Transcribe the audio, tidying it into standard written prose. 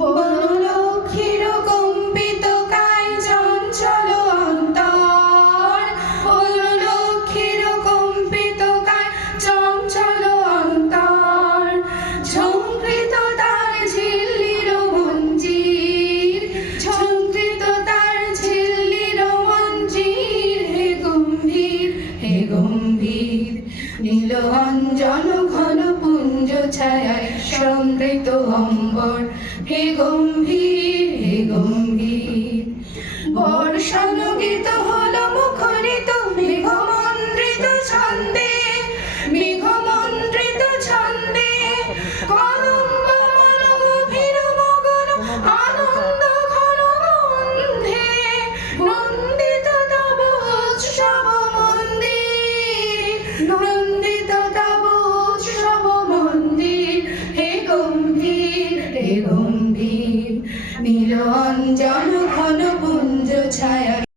বনলক্ষ্মীর কম্পিত কায় চঞ্চল অন্তর, বনলক্ষ্মীর কম্পিত কায় চঞ্চল অন্তর, ঝঙ্কৃত তার ঝিল্লির মঞ্জির, ঝঙ্কৃত তার ঝিল্লির মঞ্জির। হে গম্ভীর, হে গম্ভীর, নীল অঞ্জন ঘন পুঞ্জ ছায়ায় সমৃত অম্বর। হে গম্ভীর, হে গম্ভীর, বর্ষণ গীত হল মুখরিত মেঘমন্দ্রিত ছন্দে, মেঘমন্দ্রিত ছন্দে। কদম্ব মন গভীর মগন আনন্দ ঘন গন্ধে, নন্দিত তব উৎসব মন্দির, নন্দিত তব উৎসব মন্দির। হে গম্ভীর, হে গম্ভীর, নীল অঞ্জন ঘন পুঞ্জ ছায়া।